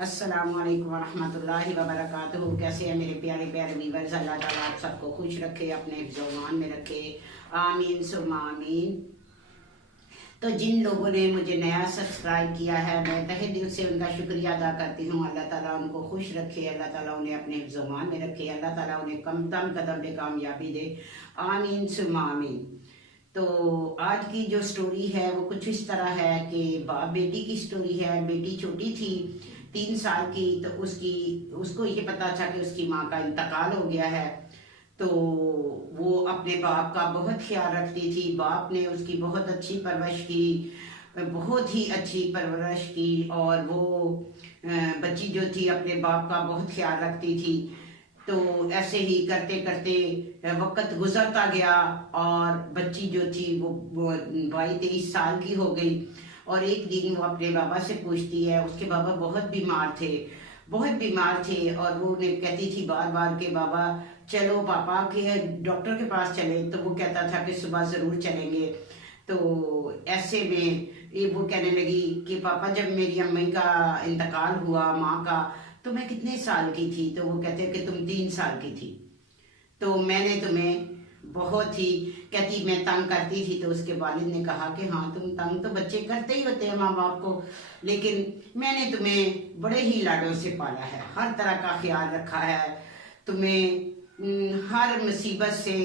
अस्सलामुअलैकुम वरहमतुल्लाहि वबरकातुहू। कैसे हैं मेरे प्यारे प्यारे व्यूअर्स। अल्लाह ताला आप सबको खुश रखे, अपने हिफ्ज़-ओ-मान में रखे, आमीन सुम्मा आमीन। तो जिन लोगों ने मुझे नया सब्सक्राइब किया है, मैं तहे दिल से उनका शुक्रिया अदा करती हूँ। अल्लाह ताला उनको खुश रखे, अल्लाह ताला उन्हें अपने हिफ्ज़-ओ-मान में रखे, अल्लाह ताला उन्हें कदम कदम पे कामयाबी दे, आमीन सुम्मा आमीन। तो आज की जो स्टोरी है वो कुछ इस तरह है कि बाप बेटी की स्टोरी है। बेटी छोटी थी, 3 साल की, तो उसको ये पता था कि उसकी माँ का इंतकाल हो गया है। तो वो अपने बाप का बहुत ख्याल रखती थी। बाप ने उसकी बहुत अच्छी परवरिश की, बहुत ही अच्छी परवरिश की, और वो बच्ची जो थी अपने बाप का बहुत ख्याल रखती थी। तो ऐसे ही करते करते वक्त गुजरता गया और बच्ची जो थी वो 22-23 साल की हो गई। और एक दिन वो अपने बाबा से पूछती है, उसके बाबा बहुत बीमार थे, बहुत बीमार थे, और वो उन्हें कहती थी बार बार कि बाबा चलो पापा के डॉक्टर के पास चले। तो वो कहता था कि सुबह ज़रूर चलेंगे। तो ऐसे में ये वो कहने लगी कि पापा जब मेरी अम्मी का इंतकाल हुआ, माँ का, तो मैं कितने साल की थी? तो वो कहते हैं कि तुम 3 साल की थी। तो मैंने तुम्हें बहुत ही, कहती मैं तंग करती थी। तो उसके वालिद ने कहा कि हाँ, तुम तंग तो बच्चे करते ही होते हैं माँ बाप को, लेकिन मैंने तुम्हें बड़े ही लाडों से पाला है, हर तरह का ख्याल रखा है, तुम्हें हर मुसीबत से,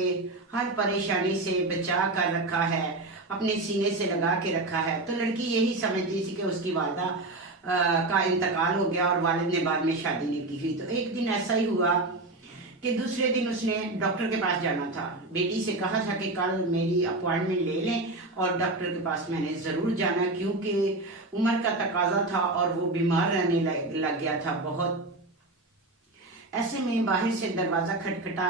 हर परेशानी से बचा कर रखा है, अपने सीने से लगा के रखा है। तो लड़की यही समझती थी कि उसकी वालदा का इंतकाल हो गया और वालिद ने बाद में शादी नहीं की हुई। तो एक दिन ऐसा ही हुआ कि दूसरे दिन उसने डॉक्टर के पास जाना था। बेटी से कहा था कि कल मेरी अपॉइंटमेंट ले लें, और डॉक्टर के पास मैंने ज़रूर जाना, क्योंकि उम्र का तकाजा था और वो बीमार रहने लग गया था बहुत। ऐसे में बाहर से दरवाज़ा खटखटा,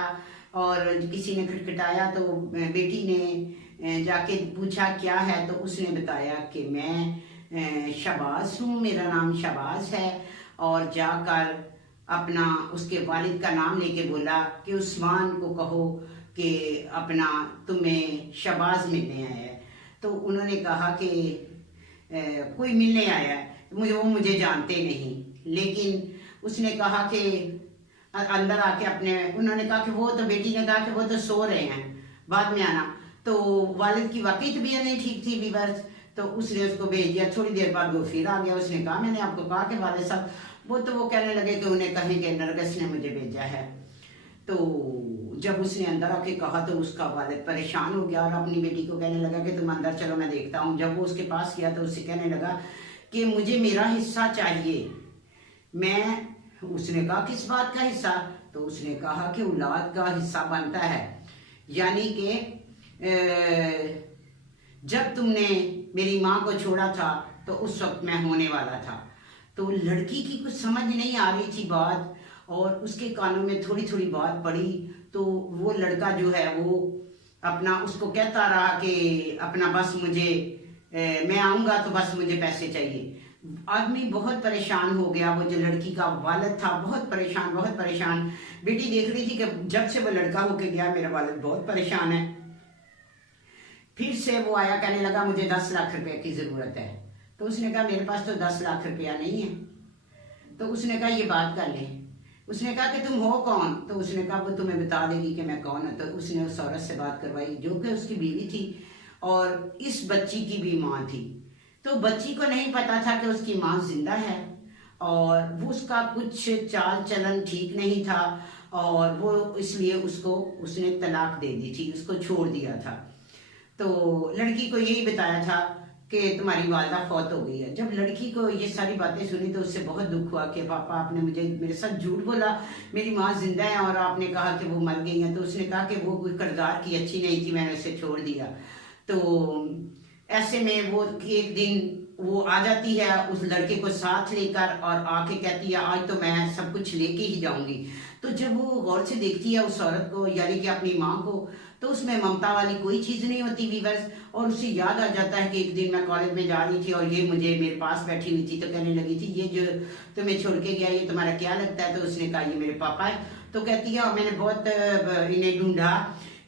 और किसी ने खटखटाया। तो बेटी ने जाके पूछा क्या है। तो उसने बताया कि मैं शहबाज हूँ, मेरा नाम शहबाज है। और जाकर अपना उसके वालिद का नाम लेके बोला कि उस्मान को कहो कि अपना तुम्हें शहबाज मिलने आया है। तो उन्होंने कहा कि कोई मिलने आया है, मुझे जानते नहीं। लेकिन उसने कहा कि अंदर आके उन्होंने कहा कि वो तो, बेटी ने कहा कि वो तो सो रहे हैं, बाद में आना। तो वालिद की वाकई तबीयत नहीं ठीक थी व्यूअर्स। तो उसने उसको भेज दिया। थोड़ी देर बाद वो फिर आ गया। उसने कहा मैंने आपको कहा कि वालिद साहब, वो कहने लगे कि उन्हें कहें कि नरगिस ने मुझे भेजा है। तो जब उसने अंदर आके कहा तो उसका वालिद परेशान हो गया और अपनी बेटी को कहने लगा कि तुम अंदर चलो, मैं देखता हूँ। जब वो उसके पास गया तो उससे कहने लगा कि मुझे मेरा हिस्सा चाहिए। उसने कहा किस बात का हिस्सा? तो उसने कहा कि औलाद का हिस्सा बनता है, यानी कि जब तुमने मेरी माँ को छोड़ा था तो उस वक्त मैं होने वाला था। तो लड़की की कुछ समझ नहीं आ रही थी बात, और उसके कानों में थोड़ी थोड़ी बात पड़ी। तो वो लड़का जो है वो अपना उसको कहता रहा कि अपना बस मैं आऊँगा तो बस मुझे पैसे चाहिए। आदमी बहुत परेशान हो गया। वो जो लड़की का वालिद था बहुत परेशान, बहुत परेशान। बेटी देख रही थी कि जब से वो लड़का होके गया मेरा वालिद बहुत परेशान है। फिर से वो आया, कहने लगा मुझे 10 लाख रुपए की ज़रूरत है। तो उसने कहा मेरे पास तो 10 लाख रुपया नहीं है। तो उसने कहा ये बात कर ले। उसने कहा कि तुम हो कौन? तो उसने कहा वो तुम्हें बता देगी कि मैं कौन है। तो उसने उस औरत से बात करवाई जो कि उसकी बीवी थी और इस बच्ची की भी माँ थी। तो बच्ची को नहीं पता था कि उसकी माँ जिंदा है, और वो उसका कुछ चाल चलन ठीक नहीं था, और वो इसलिए उसने तलाक दे दी थी, उसको छोड़ दिया था। तो लड़की को यही बताया था कि तुम्हारी वालदा फौत हो गई है। जब लड़की को ये सारी बातें सुनी तो उससे बहुत दुख हुआ कि पापा आपने मेरे साथ झूठ बोला, मेरी माँ जिंदा है और आपने कहा कि वो मर गई है। तो उसने कहा कि वो कोई किरदार की अच्छी नहीं थी, मैंने उसे छोड़ दिया। तो ऐसे में वो एक दिन वो आ जाती है उस लड़के को साथ लेकर, और आके कहती है आज तो मैं सब कुछ लेके ही जाऊंगी। तो जब वो गौर से देखती है उस औरत को, यानी कि अपनी माँ को, तो उसमें ममता वाली कोई चीज़ नहीं होती व्यूअर्स। और उसे याद आ जाता है कि एक दिन मैं कॉलेज में जा रही थी और ये मुझे मेरे पास बैठी हुई थी। तो कहने लगी थी ये जो तुम्हें छोड़ के गया ये तुम्हारा क्या लगता है? तो उसने कहा ये मेरे पापा है। तो कहती है मैंने बहुत इन्हें ढूंढा,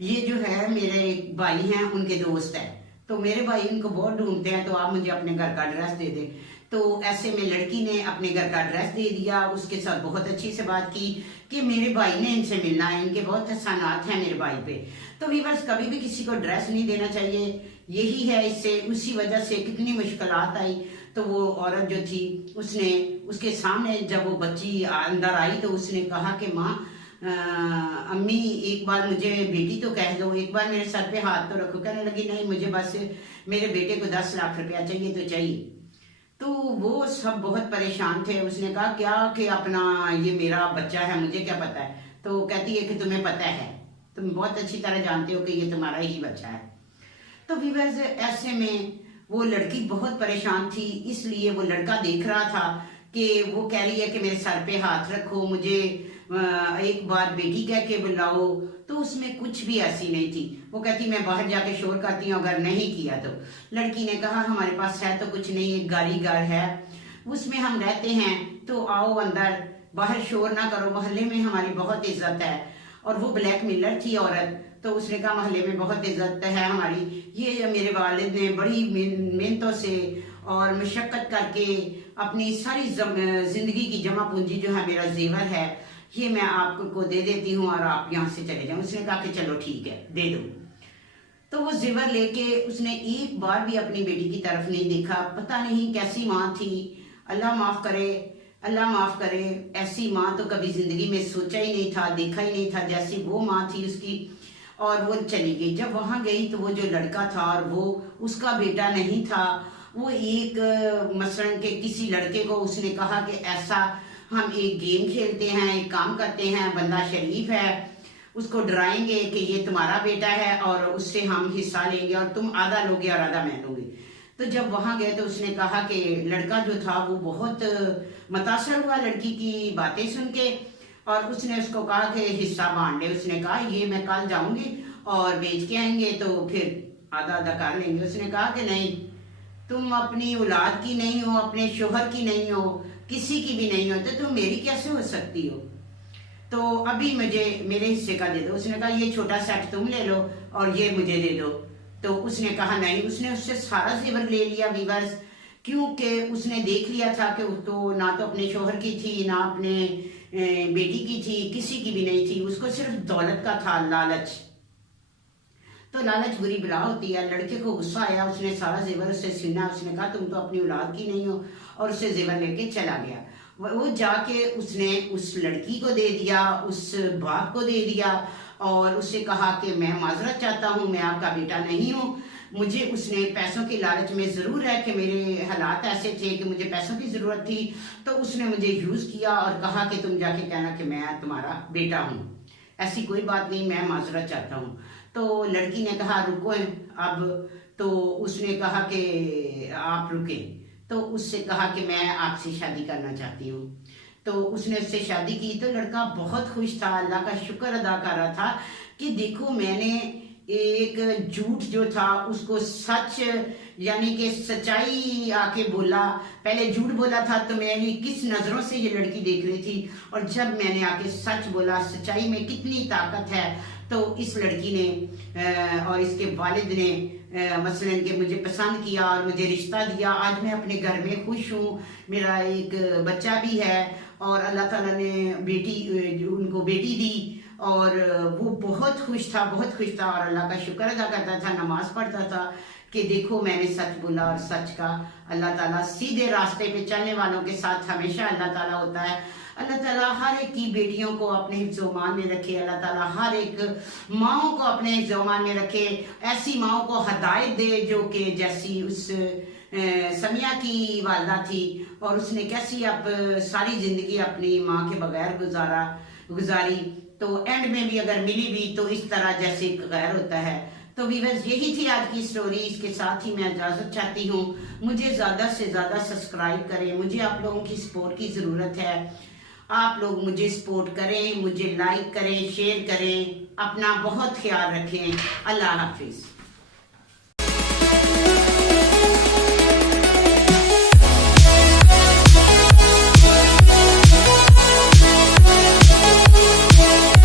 ये जो है मेरे भाई हैं, उनके दोस्त हैं। तो मेरे भाई इनको बहुत ढूंढते हैं, तो आप मुझे अपने घर का एड्रेस दे दें। तो ऐसे में लड़की ने अपने घर का एड्रेस दे दिया, उसके साथ बहुत अच्छी से बात की कि मेरे भाई ने इनसे मिलना है, इनके बहुत एहसानात हैं मेरे भाई पे। तो व्यूअर्स, कभी भी किसी को एड्रेस नहीं देना चाहिए, यही है इससे उसी वजह से कितनी मुश्किलात आई। तो वो औरत जो थी उसने उसके सामने जब वो बच्ची अंदर आई तो उसने कहा कि माँ अम्मी एक बार मुझे बेटी तो कह दो, एक बार मेरे सर पे हाथ तो रखो। कहने लगी नहीं, मुझे बस मेरे बेटे को 10 लाख रुपया चाहिए तो चाहिए। तो वो सब बहुत परेशान थे। उसने कहा क्या कि अपना ये मेरा बच्चा है, मुझे क्या पता है। तो कहती है कि तुम्हें पता है, तुम बहुत अच्छी तरह जानते हो कि ये तुम्हारा ही बच्चा है। तो व्यूअर्स, ऐसे में वो लड़की बहुत परेशान थी, इसलिए वो लड़का देख रहा था कि वो कह रही है कि मेरे सर पे हाथ रखो, मुझे एक बार बेटी कह के बुलाओ। तो उसमें कुछ भी ऐसी नहीं थी। वो कहती मैं बाहर जाके शोर करती हूँ, अगर नहीं किया तो। लड़की ने कहा हमारे पास है तो कुछ नहीं, एक गाड़ी घर है उसमें हम रहते हैं, तो आओ अंदर, बाहर शोर ना करो, मोहल्ले में हमारी बहुत इज्जत है। और वो ब्लैकमेलर थी औरत, तो उसने कहा मोहल्ले में बहुत इज्जत है हमारी, ये मेरे वालिद ने बड़ी मेहनतों से और मशक्कत करके अपनी सारी जिंदगी की जमा पूंजी जो है, मेरा जेवर है, ये मैं आपको दे देती हूँ और आप यहाँ से चले जाओ। उसने कहा कि चलो ठीक है दे दो। तो वो जेवर लेके उसने एक बार भी अपनी बेटी की तरफ नहीं देखा। पता नहीं कैसी माँ थी, अल्लाह माफ करे, अल्लाह माफ करे। ऐसी माँ तो कभी जिंदगी में सोचा ही नहीं था, देखा ही नहीं था जैसी वो माँ थी उसकी। और वो चली गई। जब वहां गई तो वो जो लड़का था और वो उसका बेटा नहीं था, वो एक मसलन के किसी लड़के को उसने कहा कि ऐसा हम एक गेम खेलते हैं, एक काम करते हैं, बंदा शरीफ है, उसको डराएंगे कि ये तुम्हारा बेटा है और उससे हम हिस्सा लेंगे और तुम आधा लोगे और आधा मैं लूंगी। तो जब वहां गए तो उसने कहा कि लड़का जो था वो बहुत मुतासर हुआ लड़की की बातें सुन के, और उसने उसको कहा कि हिस्सा बांट ले। उसने कहा ये मैं कल जाऊंगी और बेच के आएंगे तो फिर आधा आधा कर लेंगे। उसने कहा कि नहीं, तुम अपनी औलाद की नहीं हो, अपने शोहर की नहीं हो, किसी की भी नहीं हो, तो तुम मेरी कैसे हो सकती हो, तो अभी मुझे मेरे हिस्से का दे दो। उसने कहा ये छोटा सेट तुम ले लो और ये मुझे दे दो। तो उसने कहा नहीं, उसने उससे सारा जेवर ले लिया व्यूअर्स, क्योंकि उसने देख लिया था कि तो ना तो अपने शोहर की थी, ना अपने बेटी की थी, किसी की भी नहीं थी, उसको सिर्फ दौलत का था, लालच। तो लालच बुरी बला होती है। लड़के को गुस्सा आया, उसने सारा जेवर उससे छीना। उसने कहा तुम तो अपनी औलाद की नहीं हो, और उससे जेवर लेके चला गया। वो जाके उसने उस लड़की को दे दिया, उस बाप को दे दिया और उससे कहा कि मैं माजरत चाहता हूँ, मैं आपका बेटा नहीं हूँ। मुझे उसने पैसों की लालच में जरूर है कि मेरे हालात ऐसे थे कि मुझे पैसों की जरूरत थी, तो उसने मुझे यूज किया और कहा कि तुम जाके कहना कि मैं तुम्हारा बेटा हूँ, ऐसी कोई बात नहीं, मैं माजरत चाहता हूँ। तो लड़की ने कहा रुको अब। तो उसने कहा कि आप रुके। तो उससे कहा कि मैं आपसे शादी करना चाहती हूँ। तो उसने उससे शादी की। तो लड़का बहुत खुश था, अल्लाह का शुक्र अदा कर रहा था कि देखो मैंने एक झूठ जो था उसको सच यानी कि सच्चाई आके बोला। पहले झूठ बोला था तो मेरी किस नजरों से ये लड़की देख रही थी, और जब मैंने आके सच बोला, सच्चाई में कितनी ताकत है। तो इस लड़की ने और इसके वालिद ने मसलन के मुझे पसंद किया और मुझे रिश्ता दिया। आज मैं अपने घर में खुश हूँ, मेरा एक बच्चा भी है और अल्लाह ताला ने उनको बेटी दी और वो बहुत खुश था, बहुत खुश था और अल्लाह का शुक्र अदा करता था, नमाज पढ़ता था कि देखो मैंने सच बोला। और सच का अल्लाह ताला सीधे रास्ते पे चलने वालों के साथ हमेशा अल्लाह ताला होता है। अल्लाह ताला हर एक की बेटियों को अपने हिफ्ज़-ओ-मान में रखे। अल्लाह ताला हर एक माओ को अपने हिफ्ज़-ओ-मान में रखे। ऐसी माओ को हिदायत दे जो कि जैसी उस समिया की वालदा थी और उसने कैसी अब सारी जिंदगी अपनी माँ के बगैर गुजारी, तो एंड में भी अगर मिली भी तो इस तरह जैसे गैर होता है। तो व्यूअर्स यही थी आज की स्टोरी। इसके साथ ही मैं इजाजत चाहती हूँ। मुझे ज्यादा से ज्यादा सब्सक्राइब करें, मुझे आप लोगों की सपोर्ट की जरूरत है। आप लोग मुझे सपोर्ट करें, मुझे लाइक करें, शेयर करें। अपना बहुत ख्याल रखें। अल्लाह हाफिज।